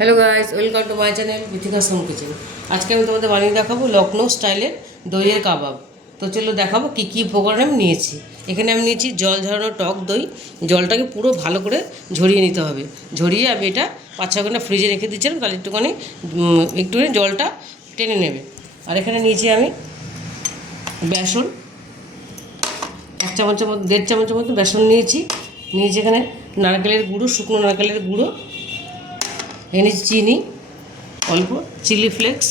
Hello guys, welcome to my channel Bithika home kitchen. আজকে আমি তোমাদের বানিয়ে দেখাবো লখনৌ স্টাইলের দইয়ের কাবাব। তো চলো দেখাবো কী কী উপকরণ আমি নিয়েছি। এখানে আমি নিয়েছি জল ঝরানো টক দই। জলটাকে পুরো ভালো করে ঝরিয়ে নিতে হবে। ঝরিয়ে আমি এটা 5-6 ঘন্টা ফ্রিজে রেখে দিচ্ছিলাম, তাহলে একটুখানি জলটা টেনে নেবে। আর এখানে নিয়েছি আমি বেসন, 1 চামচের মতো 1.5 চামচের মতো বেসন নিয়েছি। এখানে নারকেলের গুঁড়ো, শুকনো নারকেলের গুঁড়ো, এখানে চিনি অল্প, চিলি ফ্লেক্স,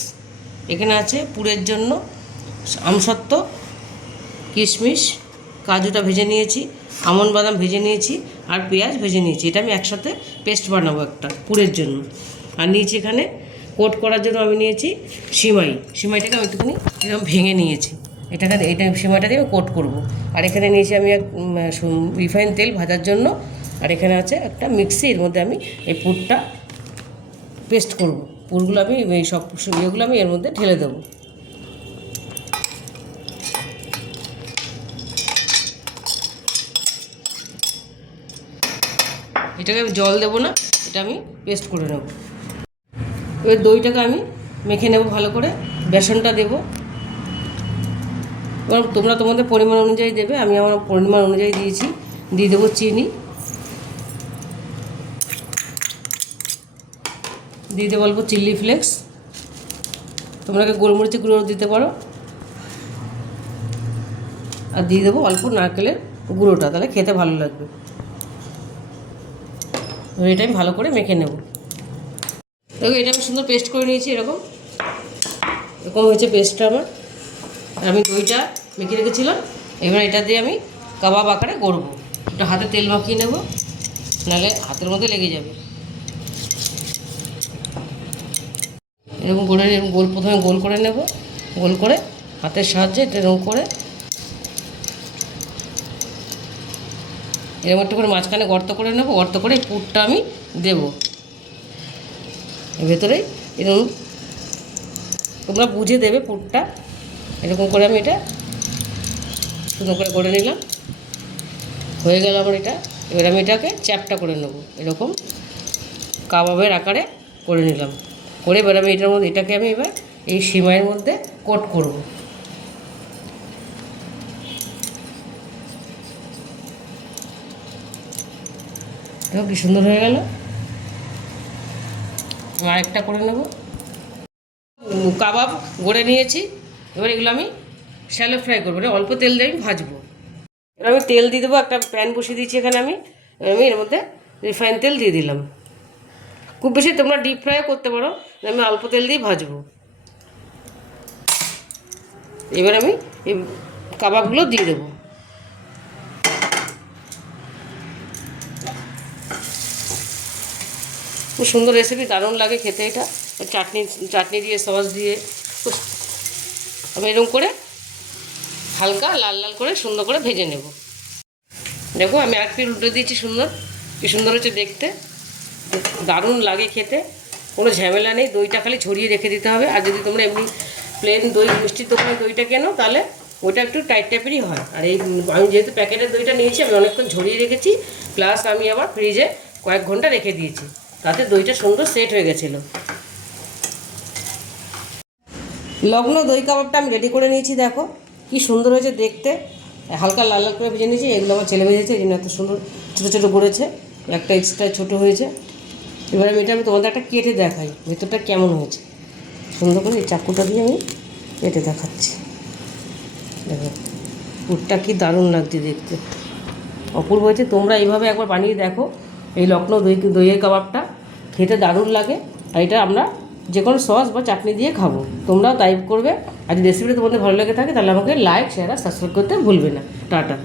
এখানে আছে পুরের জন্য আমসত্ত্ব, কিশমিশ, কাজুটা ভেজে নিয়েছি, আমন্ড বাদাম ভেজে নিয়েছি, আর পেঁয়াজ ভেজে নিয়েছি। এটা আমি একসাথে পেস্ট বানাবো একটা পুরের জন্য। আর নিয়েছি এখানে কোট করার জন্য আমি নিয়েছি সিমাইটাকে আমি একটুখানি এরকম ভেঙে নিয়েছি। এটা সিমাইটা দিয়ে আমি কোট করবো। আর এখানে নিয়েছি আমি রিফাইন তেল ভাজার জন্য। আর এখানে আছে একটা মিক্সি, এর মধ্যে আমি এই পুরটা পেস্ট করব। পুরগুলো আমি এই সব ইয়েগুলো আমি এর মধ্যে ঢেলে দেবো। এটাকে আমি জল দেবো না, এটা আমি পেস্ট করে নেব। এবার দইটাকে আমি মেখে নেব ভালো করে, বেসনটা দেবো। এবার তোমরা তোমাদের পরিমাণ অনুযায়ী দেবে, আমি আমার পরিমাণ অনুযায়ী দিয়েছি। দিয়ে দেবো চিনি, দিয়ে দেবো অল্প চিলি ফ্লেক্স, তোমরা গোলমরিচের গুঁড়ো দিতে পারো। আর দিয়ে দেবো অল্প নারকেলের গুঁড়োটা, তাহলে খেতে ভালো লাগবে। এটা আমি ভালো করে মেখে নেব। দেখো এটা আমি সুন্দর পেস্ট করে নিয়েছি, এরকম হয়েছে পেস্টটা আমার। আর আমি দইটা মেখে রেখেছিলাম, এবার এটা দিয়ে আমি কাবাব আকারে গড়বো। একটু হাতে তেল মাখিয়ে নেব, নাহলে হাতের মধ্যে লেগে যাবে। এরকম প্রথমে গোল করে নেব, গোল করে হাতের সাহায্যে এরকম করে এরকম একটু করে মাঝখানে গর্ত করে নেব। গর্ত করে এই পুরটা আমি দেব এর ভেতরেই। এরকম তোমরা বুঝে দেবে পুরটা। এরকম করে আমি এটা সুন্দর করে করে নিলাম। হয়ে গেল আমার এটা। এবার আমি এটাকে চ্যাপটা করে নেব, এরকম কাবাবের আকারে করে নিলাম। করে এবার আমি এটাকে আমি এবার এই সিমাইয়ের মধ্যে কোট করব। দেখো কি সুন্দর হয়ে গেল। আরেকটা করে নেব। কাবাব গড়ে নিয়েছি, এবার এগুলো আমি শ্যালো ফ্রাই করবো। অল্প তেল দিয়ে আমি ভাজবো। এবার আমি তেল দিয়ে দেবো, একটা প্যান বসিয়ে দিচ্ছি এখানে আমি এর মধ্যে রিফাইন তেল দিয়ে দিলাম। খুব বেশি তোমরা ডিপ ফ্রাইও করতে পারো, আমি অল্প তেল দিয়ে ভাজবো। এবার আমি এই কাবাবগুলো দিয়ে দেবো। খুব সুন্দর রেসিপি, দারুণ লাগে খেতে এটা। চাটনি দিয়ে, সস দিয়ে আমি এরকম করে হালকা লাল লাল করে সুন্দর করে ভেজে নেব। দেখো আমি এক পিস উল্টে দিয়েছি, কি সুন্দর হচ্ছে দেখতে, দারুণ লাগে খেতে। কোনো ঝামেলা নেই, দইটা খালি ছড়িয়ে রেখে দিতে হবে। আর যদি তোমরা এমনি প্লেন দই মিষ্টির দোকানে দইটা কেনো, তাহলে ওইটা একটু টাইট টাইপেরই হয়। আর আমি যেহেতু প্যাকেটের দইটা নিয়েছি, আমি অনেকক্ষণ ঝরিয়ে রেখেছি, প্লাস আমি আবার ফ্রিজে কয়েক ঘন্টা রেখে দিয়েছি, তাতে দইটা সুন্দর সেট হয়ে গেছিলো। লখনৌ দই কাবাবটা আমি রেডি করে নিয়েছি। দেখো কি সুন্দর হয়েছে দেখতে, হালকা লাল লাল করে ভেজে নিয়েছি। এগুলো আমার ছেলে ভেজেছে, এই জন্য এত সুন্দর ছোটো ছোটো করেছে, একটা এক্সট্রা ছোটো হয়েছে। এবার আমি তোমাদের একটা কেটে দেখাই ভেতরটা কেমন হয়েছে। সুন্দর করে এই চাকুটা দিয়ে আমি কেটে দেখাচ্ছি। দেখো পুরটা কি দারুণ লাগছে দেখতে, অপূর্ব হয়েছে। তোমরা এইভাবে একবার বানিয়ে দেখো, এই লখনৌ দইয়ের কাবাবটা খেতে দারুণ লাগে। আর এটা আমরা যে কোনো সস বা চাটনি দিয়ে খাবো। তোমরাও তাই করবে। আর যদি রেসিপিটা তোমাদের ভালো লেগে থাকে, তাহলে আমাকে লাইক, শেয়ার আর সাবস্ক্রাইব করতে ভুলবে না। টাটা।